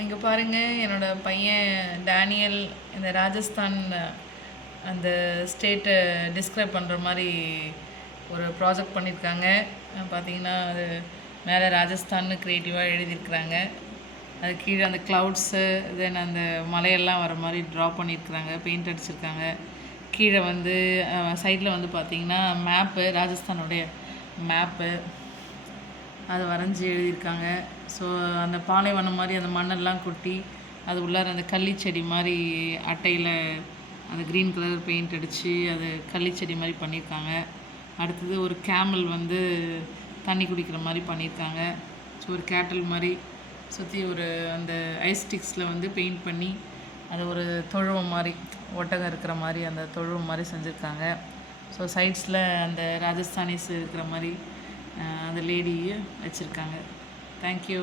இங்கே பாருங்கள், என்னோடய பையன் டேனியல் இந்த ராஜஸ்தான் அந்த ஸ்டேட்டை டிஸ்கிரைப் பண்ணுற மாதிரி ஒரு ப்ராஜெக்ட் பண்ணியிருக்காங்க. பார்த்தீங்கன்னா அது மேலே ராஜஸ்தான்னு க்ரியேட்டிவாக எழுதியிருக்கிறாங்க. அது கீழே அந்த க்ளவுட்ஸு தென் அந்த மலையெல்லாம் வர மாதிரி ட்ரா பண்ணியிருக்கிறாங்க, பெயிண்ட் அடிச்சிருக்காங்க. கீழே வந்து சைடில் வந்து பார்த்திங்கன்னா மேப்பு, ராஜஸ்தானுடைய மேப்பு அதை வரைஞ்சி எழுதியிருக்காங்க. ஸோ அந்த பாலைவனம் மாதிரி அந்த மண்ணெல்லாம் கொட்டி அது உள்ளார அந்த கள்ளிச்செடி மாதிரி அட்டையில் அந்த க்ரீன் கலர் பெயிண்ட் அடித்து அது கள்ளிச்செடி மாதிரி பண்ணியிருக்காங்க. அடுத்தது ஒரு கேமல் வந்து தண்ணி குடிக்கிற மாதிரி பண்ணியிருக்காங்க. ஸோ ஒரு கேட்டில் மாதிரி சுற்றி ஒரு அந்த ஐஸ் ஸ்டிக்ஸில் வந்து பெயிண்ட் பண்ணி அது ஒரு தொழுவம் மாதிரி ஒட்டகம் இருக்கிற மாதிரி அந்த தொழுவம் மாதிரி செஞ்சுருக்காங்க. ஸோ சைட்ஸில் அந்த ராஜஸ்தானிஸ் இருக்கிற மாதிரி அந்த லேடியை வச்சுருக்காங்க. தேங்க்யூ.